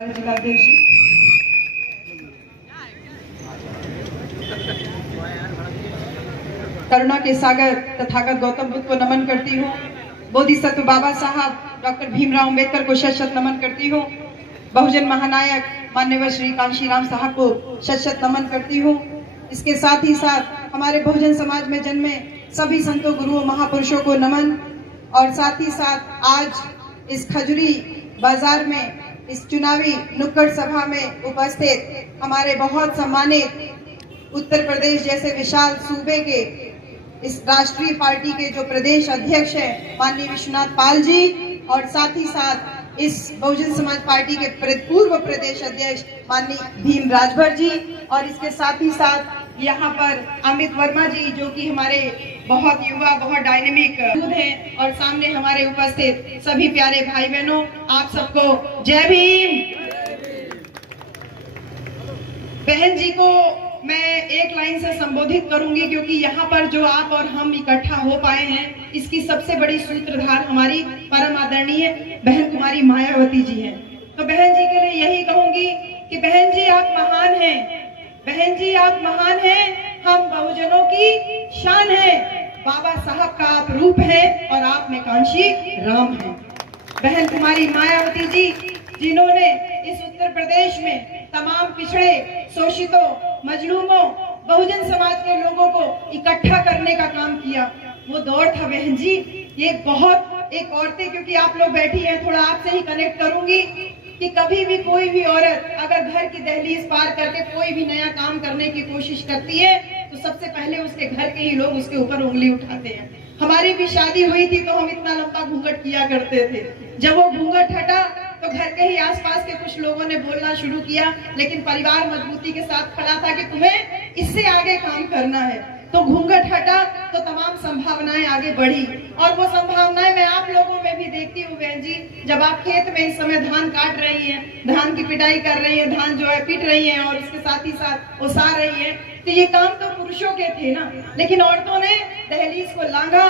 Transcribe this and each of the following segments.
जिलाध्यक्ष करुणा के सागर तथागत गौतम बुद्ध को नमन करती हूँ। बोधिसत्व बाबा साहब डॉक्टर भीमराव अंबेडकर को शत शत नमन करती हूँ। बहुजन महानायक माननीय श्री कांशीराम साहब को शत शत नमन करती हूँ। इसके साथ ही साथ हमारे बहुजन समाज में जन्मे सभी संतों गुरुओं महापुरुषों को नमन। और साथ ही साथ आज इस खजुरी बाजार में इस चुनावी नुक्कड़ सभा में उपस्थित हमारे बहुत सम्मानित उत्तर प्रदेश जैसे विशाल सूबे के इस राष्ट्रीय पार्टी के जो प्रदेश अध्यक्ष हैं माननीय विश्वनाथ पाल जी, और साथ ही साथ इस बहुजन समाज पार्टी के पूर्व प्रदेश अध्यक्ष माननीय भीम राजभर जी, और इसके साथ ही साथ यहाँ पर अमित वर्मा जी जो कि हमारे बहुत युवा बहुत डायनेमिक यूथ हैं, और सामने हमारे उपस्थित सभी प्यारे भाई बहनों, आप सबको जय भीम। बहन जी को मैं एक लाइन से संबोधित करूंगी क्योंकि यहाँ पर जो आप और हम इकट्ठा हो पाए हैं इसकी सबसे बड़ी सूत्रधार हमारी परम आदरणीय बहन कुमारी मायावती जी हैं। तो बहन जी के लिए यही कहूंगी कि बहन जी आप महान हैं, बहन जी आप महान हैं, हम बहुजनों की शान है। बाबा साहब का आप रूप है और आप में कांशी राम है। बहन कुमारी मायावती जी जिन्होंने इस उत्तर प्रदेश में तमाम पिछड़े शोषितों मजलूमों बहुजन समाज के लोगों को इकट्ठा करने का काम किया, वो दौर था बहन जी। ये बहुत एक औरतें, क्योंकि आप लोग बैठी हैं, थोड़ा आपसे ही कनेक्ट करूंगी कि कभी भी कोई भी औरत अगर घर की दहलीज पार करके कोई भी नया काम करने की कोशिश करती है तो सबसे पहले उसके घर के ही लोग उसके ऊपर उंगली उठाते हैं। हमारी भी शादी हुई थी तो हम इतना लंबा घूंघट किया करते थे। जब वो घूंघट हटा तो घर के ही आसपास के कुछ लोगों ने बोलना शुरू किया, लेकिन परिवार मजबूती के साथ खड़ा था कि तुम्हें इससे आगे काम करना है। तो घूंघट हटा तो तमाम संभावनाएं आगे बढ़ी, और वो संभावनाएं मैं आप लोगों में भी देखती हूँ बहन जी। जब आप खेत में इस समय धान काट रही हैं, धान की पिटाई कर रही हैं, धान जो है पीट रही हैं और उसके साथ ही साथ ओसा रही हैं, तो ये काम तो पुरुषों के थे ना, लेकिन औरतों ने दहलीज को लांघा,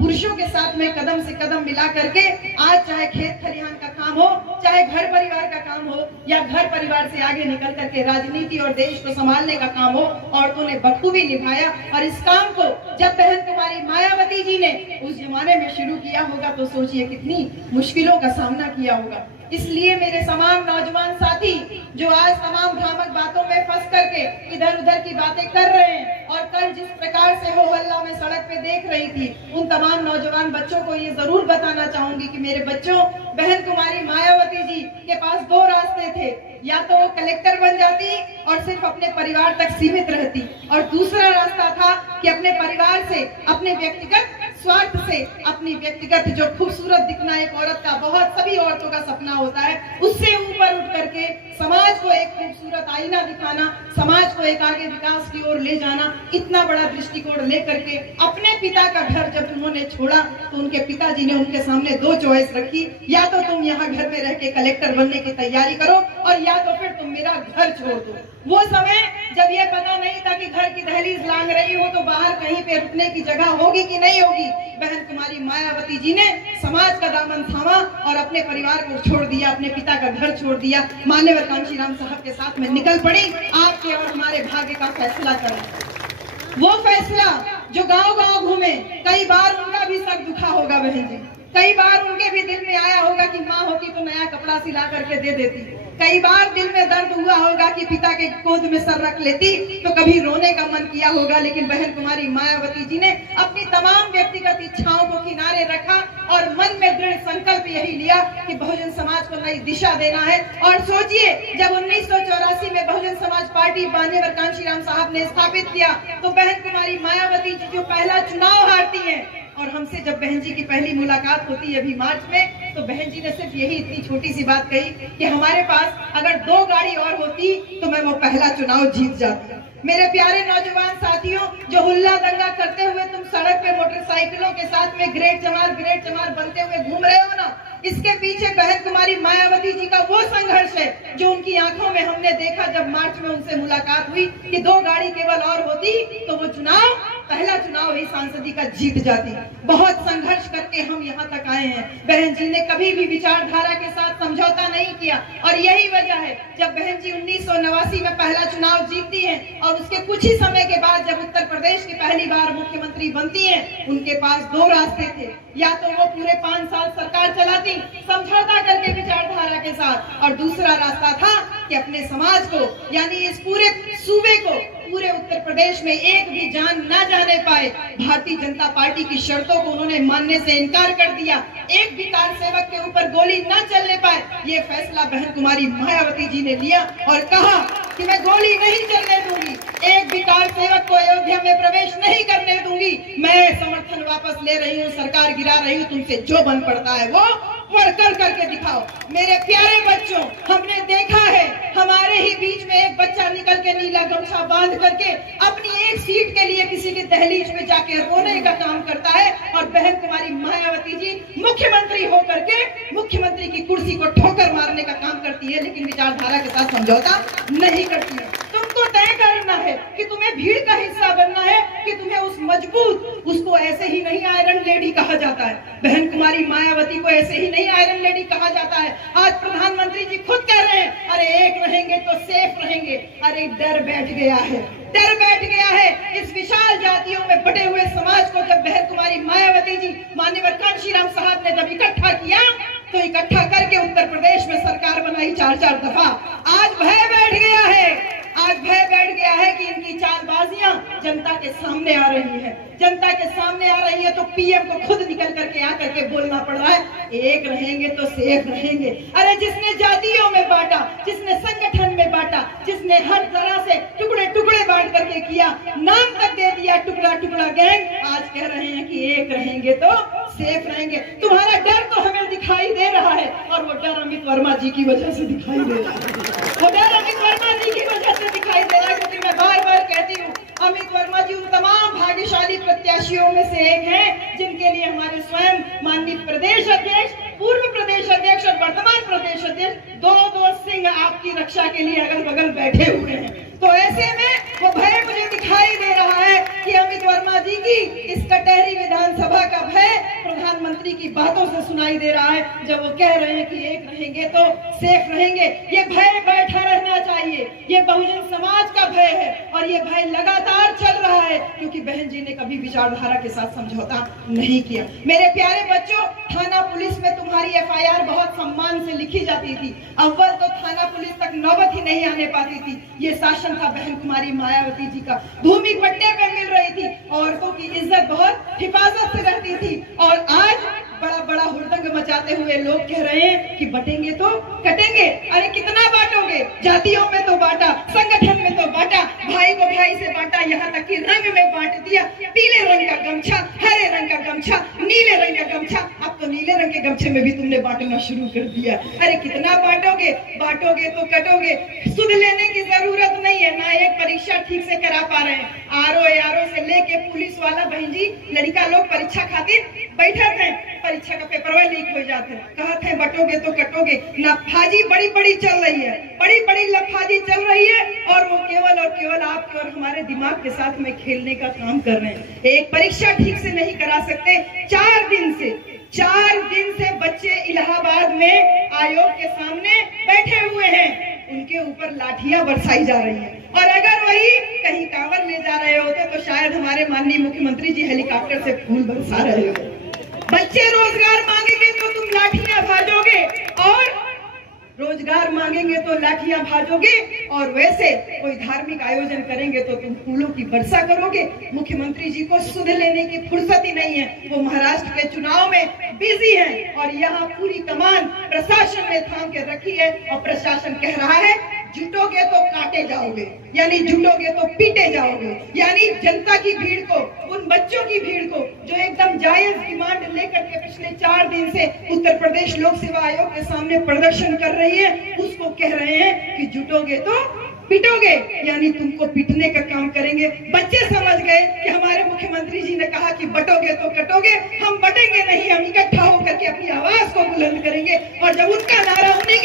पुरुषों के साथ में कदम से कदम मिला करके आज चाहे खेत खलिहान का काम हो, चाहे घर परिवार का काम हो, या घर परिवार से आगे निकल करके राजनीति और देश को संभालने का काम हो, औरतों ने बखूबी निभाया। और इस काम को जब बहन कुमारी मायावती जी ने उस जमाने में शुरू किया होगा तो सोचिए कितनी मुश्किलों का सामना किया होगा। इसलिए मेरे तमाम नौजवान साथी जो आज तमाम भ्रामक बातों में फंस करके इधर उधर की बातें कर रहे हैं, और कल जिस प्रकार से हो हल्ला में सड़क पे देख रही थी, उन तमाम नौजवान बच्चों को ये जरूर बताना चाहूंगी कि मेरे बच्चों, बहन कुमारी मायावती जी के पास दो रास्ते थे, या तो वो कलेक्टर बन जाती और सिर्फ अपने परिवार तक सीमित रहती, और दूसरा रास्ता था कि अपने परिवार से, अपने व्यक्तिगत स्वार्थ से, अपनी व्यक्तिगत जो खूबसूरत दिखना एक औरत का बहुत सभी औरतों का सपना होता है, उससे ऊपर उठ करके समाज को एक खूबसूरत आईना दिखाना, समाज को एक आगे विकास की ओर ले जाना, इतना बड़ा दृष्टिकोण लेकर के अपने पिता का घर जब उन्होंने छोड़ा तो उनके पिताजी ने उनके सामने दो चॉइस रखी, या तो तुम यहाँ घर में रह के कलेक्टर बनने की तैयारी करो, और या तो फिर तुम मेरा घर छोड़ दो। वो समय जब ये पता नहीं था कि घर की दहलीज लांघ रही हो तो बाहर कहीं पे रुकने की जगह होगी कि नहीं होगी, बहन कुमारी मायावती जी ने समाज का दामन थामा और अपने परिवार को छोड़ दिया, अपने पिता का घर छोड़ दिया, माननीय कांशीराम साहब के साथ में निकल पड़ी आपके और हमारे भाग्य का फैसला करने। वो फैसला जो गांव-गांव घूमे, कई बार उनका भी सर दुखा होगा बहन जी, कई बार उनके भी दिल में आया होगा कि माँ होती तो नया कपड़ा सिला करके दे देती, कई बार दिल में दर्द हुआ होगा कि पिता के गोद में सर रख लेती तो कभी रोने का मन किया होगा, लेकिन बहन कुमारी मायावती जी ने अपनी तमाम व्यक्तिगत इच्छाओं को किनारे रखा और मन में दृढ़ संकल्प यही लिया कि बहुजन समाज को नई दिशा देना है। और सोचिए जब 1984 में बहुजन समाज पार्टी माननीय कांशीराम साहब ने स्थापित किया तो बहन कुमारी मायावती जी जो पहला चुनाव हारती है, और हमसे जब बहन जी की पहली मुलाकात होती है अभी मार्च में, तो बहन जी ने सिर्फ यही इतनी छोटी सी बात कही कि हमारे पास अगर 2 गाड़ी और होती तो मैं वो पहला चुनाव जीत जाती। मेरे प्यारे नौजवान साथियों, जो हुल्ला दंगा करते हुए तुम सड़क पे मोटरसाइकिलों के साथ में ग्रेट चमार बनते हुए घूम रहे हो ना, इसके पीछे बहन कुमारी मायावती जी का वो संघर्ष है जो उनकी आंखों में हमने देखा जब मार्च में उनसे मुलाकात हुई कि 2 गाड़ी केवल और होती तो वो चुनाव पहला चुनाव ही सांसदी का जीत जाती। बहुत संघर्ष करके हम यहाँ तक आए हैं। बहन जी ने कभी भी विचारधारा के साथ समझौता नहीं किया और यही वजह है जब बहन जी 1989 में पहला चुनाव जीतती हैं और उसके कुछ ही समय के बाद जब उत्तर प्रदेश की पहली बार मुख्यमंत्री बनती हैं, उनके पास दो रास्ते थे। या तो वो पूरे 5 साल सरकार चलाती समझौता करके विचारधारा के साथ, और दूसरा रास्ता था कि अपने समाज को यानी इस पूरे सूबे को, पूरे उत्तर प्रदेश में एक भी जान ना जाने पाए। भारतीय जनता पार्टी की शर्तों को उन्होंने मानने से इनकार कर दिया। एक भी कार सेवक के ऊपर गोली ना चलने पाए, ये फैसला बहन कुमारी मायावती जी ने लिया और कहा कि मैं गोली नहीं चलने दूंगी, एक भी कार सेवक को अयोध्या में प्रवेश नहीं करने दूंगी। मैं समर्थन वापस ले रही हूँ, सरकार गिरा रही हूँ, तुमसे जो बन पड़ता है वो कर करके दिखाओ। मेरे प्यारे बच्चों, हमने देखा है हमारे ही बीच में एक बच्चा निकल के नीला गमछा बांध करके अपनी एक सीट के लिए किसी की दहलीज पे जाके रोने का काम करता है, और बहन कुमारी मायावती जी मुख्यमंत्री होकर के मुख्यमंत्री की कुर्सी को ठोकर मारने का काम करती है, लेकिन विचारधारा के साथ समझौता नहीं करती है। तुमको तय करना है कि तुम्हें भीड़ का हिस्सा बनना है कि तुम्हें उस मजबूत, उसको ऐसे ही नहीं आयरन लेडी कहा जाता है, बहन कुमारी मायावती को ऐसे ही नहीं आयरन लेडी कहा जाता है। आज प्रधानमंत्री जी खुद कह रहे हैं, अरे एक रहेंगे तो सेफ रहेंगे। अरे डर बैठ गया है, डर बैठ गया है। इस विशाल जातियों में बटे हुए समाज को जब बहन कुमारी मायावती जी, माननीय कांशीराम साहब ने जब इकट्ठा किया, तो इकट्ठा करके उत्तर प्रदेश में सरकार बनाई 4-4 दफा। आज भय बैठ गया है, आज भय बैठ गया है कि इनकी चालबाजियां जनता के सामने आ रही है, जनता के सामने आ रही है, तो पीएम को खुद निकल करके आकर के बोलना पड़ रहा है, एक रहेंगे तो सेफ रहेंगे। अरे जिसने जातियों में बांटा, जिसने संगठन में बांटा, जिसने हर तरह से टुकड़े टुकड़े बांट करके किया, नाम तक दे दिया टुकड़ा टुकड़ा गैंग, आज कह रहे हैं कि एक रहेंगे तो सेफ रहेंगे। तुम्हारा डर तो हमें दिखाई दे रहा है, और वो डर अमित वर्मा जी की वजह से दिखाई दे रहा है, वो डर अमित वर्मा जी की वजह से दिखाई दे रहा है। क्योंकि मैं बार बार कहती हूँ, अमित वर्मा जी उन तमाम भाग्यशाली प्रत्याशियों में से एक हैं जिनके लिए हमारे स्वयं माननीय प्रदेश अध्यक्ष, पूर्व प्रदेश अध्यक्ष और वर्तमान प्रदेश अध्यक्ष दो सिंह आपकी रक्षा के लिए अगल बगल बैठे हुए हैं। तो ऐसे में वो भय मुझे दिखाई दे रहा है कि अमित वर्मा जी की इस कटहरी विधानसभा का भय प्रधानमंत्री की बातों से सुनाई दे रहा है, जब वो कह रहे हैं कि एक रहेंगे तो सेफ रहेंगे। ये भय बैठा रहना चाहिए, ये बहुजन समाज का भय है, और ये भय लगातार चल रहा है क्योंकि बहन जी ने कभी विचारधारा के साथ समझौता नहीं किया। मेरे प्यारे बच्चों, थाना पुलिस में तुम्हारी एफआईआर बहुत सम्मान से लिखी जाती थी। अव्वल तो थाना पुलिस तक नौबत ही नहीं आने पाती थी। ये शासन था बहन कुमारी मायावती जी का। भूमि पट्टे पर मिल रही थी, औरतों की इज्जत बहुत हिफाजत से रहती थी, और आज बड़ा बड़ा हुड़दंग मचाते हुए लोग कह रहे हैं कि बटेंगे तो कटेंगे। अरे कितना बांटोगे? जातियों में तो बांटा, संगठन में तो बांटा, भाई को भाई से बांटा, यहाँ तक कि रंग में बांट दिया। पीले रंग का गमछा, हरे रंग का गमछा, नीले रंग का गमछा, अब तो नीले रंग के गमछे में भी तुमने बांटना शुरू कर दिया। अरे कितना बांटोगे? बांटोगे तो कटोगे। सुध लेने की जरूरत नहीं है, ना एक परीक्षा ठीक से करा पा रहे हैं। आरओ से लेके पुलिस वाला बहन जी, लड़का लोग परीक्षा खातिर बैठे थे, परीक्षा का पेपर लीक हो जाते हैं, कहते हैं बटोगे तो कटोगे। लफाजी बड़ी बड़ी चल रही है, बड़ी बड़ी लफाजी चल रही है, और वो केवल और केवल आपके और हमारे दिमाग के साथ में खेलने का काम कर रहे हैं। एक परीक्षा ठीक से नहीं करा सकते। 4 दिन से बच्चे इलाहाबाद में आयोग के सामने बैठे हुए हैं, उनके ऊपर लाठियां बरसाई जा रही है, और अगर वही कहीं कांवर ले जा रहे होते तो शायद हमारे माननीय मुख्यमंत्री जी हेलीकॉप्टर से फूल बरसा रहे होते। बच्चे रोजगार मांगेंगे तो तुम लाठियां भाजोगे, और रोजगार मांगेंगे तो लाठियां भाजोगे, और वैसे कोई धार्मिक आयोजन करेंगे तो तुम फूलों की वर्षा करोगे। मुख्यमंत्री जी को सुध लेने की फुर्सत ही नहीं है, वो महाराष्ट्र के चुनाव में बिजी हैं, और यहाँ पूरी कमान प्रशासन ने थाम के रखी है, और प्रशासन कह रहा है जुटोगे तो काटे जाओगे, यानी जुटोगे तो पीटे जाओगे। यानी जनता की भीड़ को, उन बच्चों की भीड़ को जो एकदम जायज डिमांड लेकर के पिछले 4 दिन से उत्तर प्रदेश लोक सेवा आयोग के सामने प्रदर्शन कर रही है, उसको कह रहे हैं कि जुटोगे तो पिटोगे, यानी तुमको पीटने का काम करेंगे। बच्चे समझ गए कि हमारे मुख्यमंत्री जी ने कहा कि बटोगे तो कटोगे, हम बटेंगे नहीं, हम इकट्ठा होकर के अपनी आवाज को बुलंद करेंगे। और जब उनका नारा उन्हीं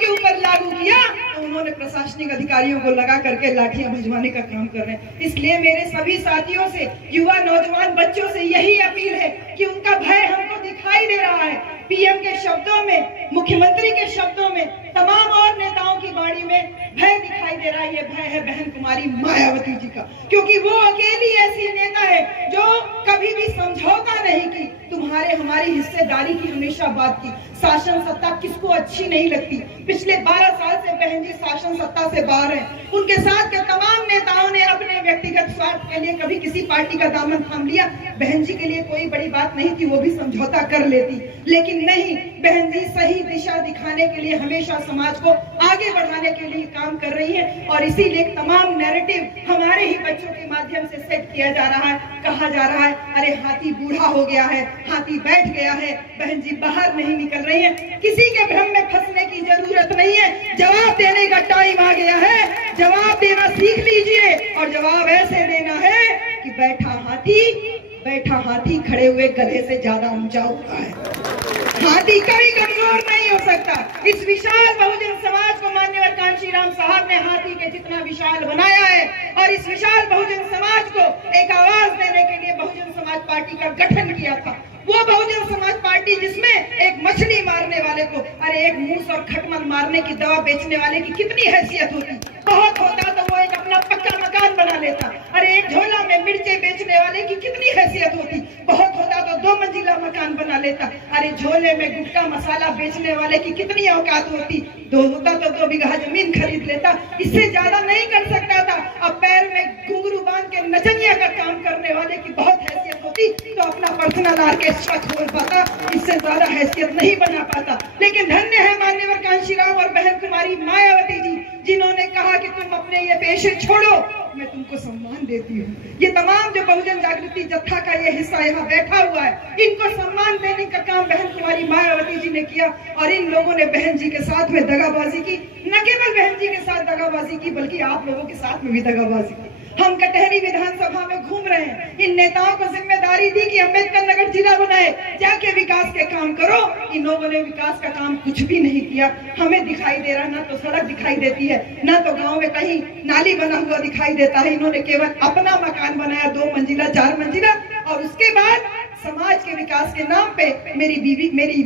के ऊपर लागू किया तो उन्होंने प्रशासनिक अधिकारी अधिकारियों को लगा करके लाठियां भिजवाने का काम कर रहे हैं। इसलिए मेरे सभी साथियों से, युवा नौजवान बच्चों से यही अपील है कि उनका भय हमको दिखाई दे रहा है। पीएम के शब्दों में, मुख्यमंत्री के शब्दों में, तमाम और नेताओं की वाणी में भय दिखाई दे रहा है। ये भय है बहन कुमारी मायावती जी का, क्योंकि वो अकेली ऐसी नेता है जो कभी भी समझौता नहीं की, तुम्हारे हमारी हिस्सेदारी की हमेशा बात की। शासन सत्ता किसको अच्छी नहीं लगती। पिछले 12 साल से बहन जी शासन सत्ता से बाहर हैं। उनके साथ के तमाम नेताओं ने अपने व्यक्तिगत स्वार्थ के लिए कभी किसी पार्टी का दामन थाम लिया। बहन जी के लिए कोई बड़ी बात नहीं थी, वो भी समझौता कर लेती, लेकिन नहीं, बहन जी सही दिशा दिखाने के लिए हमेशा समाज को आगे बढ़ाने के लिए काम कर रही है। और इसीलिए तमाम नैरेटिव हमारे ही बच्चों के माध्यम से सेट किया जा रहा है। कहा जा रहा है अरे हाथी बूढ़ा हो गया है, हाथी बैठ गया है, बहन जी बाहर नहीं निकल रही है। किसी के भ्रम में फंसने की जरूरत नहीं है। जवाब देने का टाइम आ गया है। जवाब देना सीख लीजिए, और जवाब ऐसे देना है कि बैठा हाथी खड़े हुए गधे से ज्यादा ऊंचा होता है। हाथी कभी कमजोर नहीं हो सकता। इस विशाल बहुजन समाज को माननीय कांशीराम साहब ने हाथी के जितना विशाल बनाया है, और इस विशाल बहुजन समाज को एक आवाज देने के लिए बहुजन समाज पार्टी का गठन किया था। वो बहुजन समाज पार्टी जिसमें एक मछली मारने वाले को, अरे एक मूस और खटमल मारने की दवा बेचने वाले की कितनी हैसियत होती। बहुत होता तो वो एक अपना पक्का मकान बना लेता। अरे एक झोला में मिर्चे बेचने वाले की कितनी हैसियत होती। बहुत होता तो 2 मंजिला मकान बना लेता। अरे झोले में गुटखा मसाला बेचने वाले की कितनी औकात होती। 2 होता तो 2 बीघा जमीन खरीद लेता। इससे ज्यादा नहीं कर सकता था। अब पैर में घुंघरू बांध के नचनिया का काम करने वाले की बहुत हैसियत होती, तो अपना पर्सनल ऑर्केस्ट्रा खोल पाता। इससे ज्यादा हैसियत नहीं बना पाता। लेकिन धन्य है माननीय कांशीराम और बहन कुमारी मायावती जी, जिन्होंने कहा कि तुम अपने ये पेशे छोड़ो, मैं तुमको सम्मान देती हूँ। ये तमाम जो बहुजन जागृति जत्था का ये हिस्सा यहाँ बैठा हुआ है, इनको सम्मान देने का काम बहन कुमारी मायावती जी ने किया। और इन लोगों ने बहन जी के साथ में दगाबाजी की। न केवल बहन जी के साथ दगाबाजी की, बल्कि आप लोगों के साथ में भी दगाबाजी की। हम कटहरी विधानसभा में घूम रहे हैं। इन नेताओं को जिम्मेदारी दी कि अम्बेडकर नगर जिला बनाए, जाके विकास के काम करो। इन लोगों ने विकास का काम कुछ भी नहीं किया। हमें दिखाई दे रहा, ना तो सड़क दिखाई देती है, ना तो गांव में कहीं नाली बना हुआ दिखाई देता है। इन्होंने केवल अपना मकान बनाया, 2 मंजिला 4 मंजिला, और उसके बाद समाज के विकास के नाम पे मेरी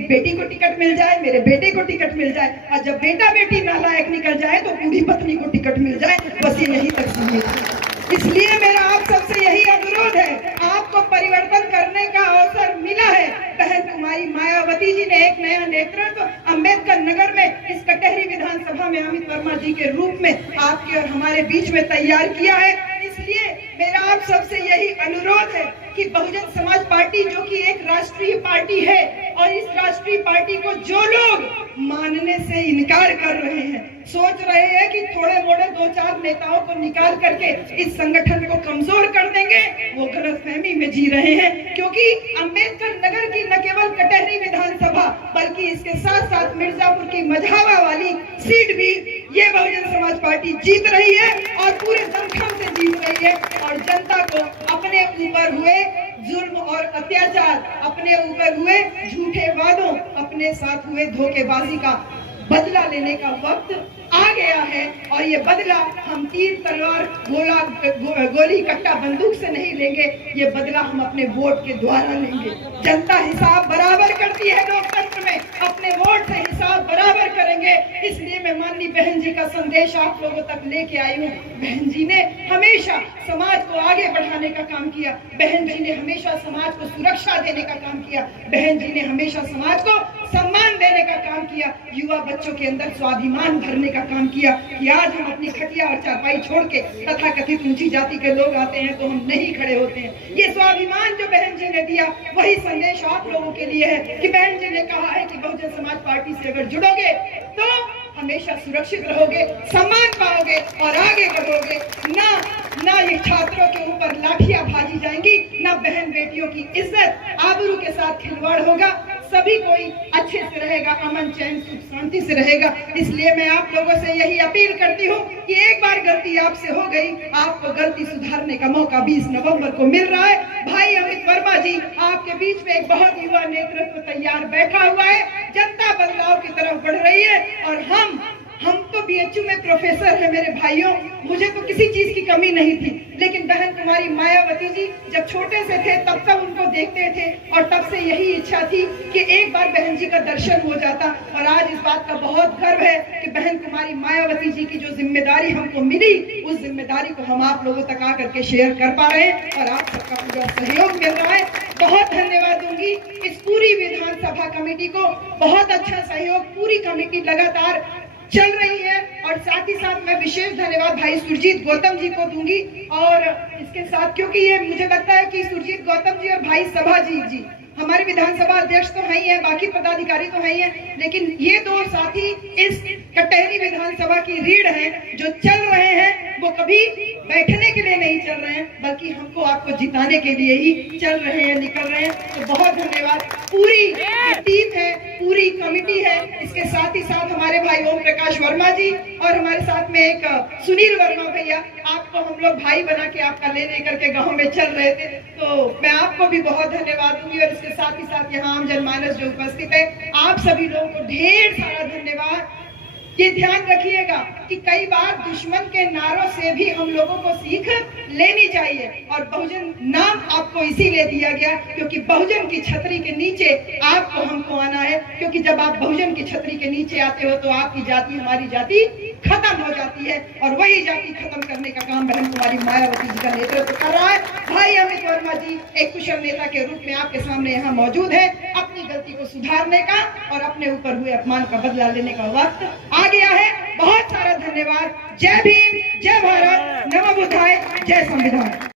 बेटी को टिकट मिल जाए, मेरे बेटे को टिकट मिल जाए, और जब बेटा बेटी नालायक निकल जाए तो बूढ़ी पत्नी को टिकट मिल जाए। बस ये यही तक सीमित है। इसलिए मेरा आप सबसे यही अनुरोध है, आपको परिवर्तन करने का अवसर मिला है। बहन कुमारी मायावती जी ने एक नया नेतृत्व अम्बेडकर नगर में, इस कटहरी विधानसभा में अमित वर्मा जी के रूप में आपके और हमारे बीच में तैयार किया है। इसलिए मेरा आप सबसे यही अनुरोध है कि बहुजन समाज पार्टी, जो कि एक राष्ट्रीय पार्टी है, और इस राष्ट्रीय पार्टी को जो लोग मानने से इनकार कर रहे हैं, सोच रहे हैं कि थोड़े मोड़े 2-4 नेताओं को निकाल करके इस संगठन को कमजोर कर देंगे, वो गलतफहमी में जी रहे हैं। क्योंकि अम्बेडकर नगर की न केवल कटहरी विधानसभा, बल्कि इसके साथ साथ मिर्जापुर की मझावा वाली सीट भी ये बहुजन समाज पार्टी जीत रही है, और पूरे दमखम से जीत रही है। और जनता को अपने ऊपर हुए जुल्म और अत्याचार, अपने ऊपर हुए झूठे वादों, अपने साथ हुए धोखेबाजी का बदला लेने का वक्त आ गया है। और ये बदला हम तीर तलवार गोली कट्टा बंदूक से नहीं लेंगे, ये बदला हम अपने वोट के द्वारा लेंगे। जनता हिसाब बराबर करती है लोकतंत्र में, अपने वोट से हिसाब बराबर करेंगे। इसलिए मैं माननीय बहन जी का संदेश आप लोगों तक लेके आई हूँ। बहन जी ने हमेशा समाज को आगे बढ़ाने का काम किया। बहन जी ने हमेशा समाज को सुरक्षा देने का काम किया। बहन जी ने हमेशा समाज को सम्मान देने का काम किया। युवा बच्चों के अंदर स्वाभिमान भरने का काम किया कि आज हम अपनी खटिया और चारपाई छोड़ के तथाकथित ऊंची जाति के लोग आते हैं तो हम नहीं खड़े होते हैं। ये स्वाभिमान जो बहन जी ने दिया, वही संदेश आप लोगों के लिए है कि बहन जी ने कहा है कि बहुजन समाज पार्टी से अगर जुड़ोगे तो हमेशा सुरक्षित रहोगे, सम्मान पाओगे और आगे बढ़ोगे। ना ये छात्रों के ऊपर लाठियां भाजी जाएंगी, ना बहन बेटियों की इज्जत आबरू के साथ खिलवाड़ होगा। सभी कोई अच्छे से रहेगा, अमन चैन सुख शांति से रहेगा। इसलिए मैं आप लोगों से यही अपील करती हूँ कि एक बार गलती आपसे हो गई, आपको गलती सुधारने का मौका 20 नवंबर को मिल रहा है। भाई अमित वर्मा जी, आपके बीच में एक बहुत युवा नेतृत्व तैयार बैठा हुआ है। जनता बदलाव की तरफ बढ़ रही है और हम हम तो बीएचयू में प्रोफेसर है मेरे भाइयों, मुझे तो किसी चीज की कमी नहीं थी, लेकिन बहन कुमारी मायावती जी जब छोटे से थे तब तक उनको देखते थे और तब से यही इच्छा थी कि एक बार बहन जी का दर्शन हो जाता। और आज इस बात का बहुत गर्व है कि बहन कुमारी मायावती जी की जो जिम्मेदारी हमको मिली, उस जिम्मेदारी को हम आप लोगों तक आकर के शेयर कर पा रहे हैं और आप सबका पूरा सहयोग मिल रहा है। बहुत धन्यवाद दूंगी इस पूरी विधानसभा कमेटी को, बहुत अच्छा सहयोग, पूरी कमेटी लगातार चल रही है। और साथ ही साथ मैं विशेष धन्यवाद भाई सुरजीत गौतम जी को दूंगी और इसके साथ, क्योंकि ये मुझे लगता है कि सुरजीत गौतम जी और भाई सभाजीत जी हमारे विधानसभा अध्यक्ष तो है ही है, बाकी पदाधिकारी तो है ही है, लेकिन ये दो साथी इस कटहरी विधानसभा की रीढ़ है जो चल रहे हैं। वो कभी बैठने के लिए नहीं चल रहे हैं, बल्कि हमको आपको जिताने के लिए ही चल रहे हैं, निकल रहे हैं। तो बहुत धन्यवाद। पूरी टीम है, पूरी कमेटी है, इसके साथ ही साथ हमारे भाई ओम प्रकाश वर्मा जी और हमारे साथ में एक सुनील वर्मा भैया, आपको हम लोग भाई बना के आपका लेने करके गाँव में चल रहे थे, तो मैं आपको भी बहुत धन्यवाद दूंगी। और इसके साथ ही साथ यहाँ आम जनमानस जो उपस्थित है, आप सभी लोगों को ढेर सारा धन्यवाद। ये ध्यान रखिएगा कि कई बार दुश्मन के नारों से भी हम लोगों को सीख लेनी चाहिए और बहुजन नाम आपको इसीलिए दिया गया क्योंकि बहुजन की छतरी के नीचे आपको हमको आना है, क्योंकि जब आप बहुजन की छतरी के नीचे आते हो तो आपकी जाति, हमारी जाति खत्म हो जाती है और वही जाति खत्म करने का काम बहन कुमारी मायावती जी का नेतृत्व कर रहा है। भाई अमित वर्मा जी एक कुशल नेता के रूप में आपके सामने यहाँ मौजूद है। अपनी गलती को सुधारने का और अपने ऊपर हुए अपमान का बदला लेने का वक्त आ गया है। बहुत सारा धन्यवाद। जय भीम, जय भारत, नमो बुद्धाय, जय संविधान।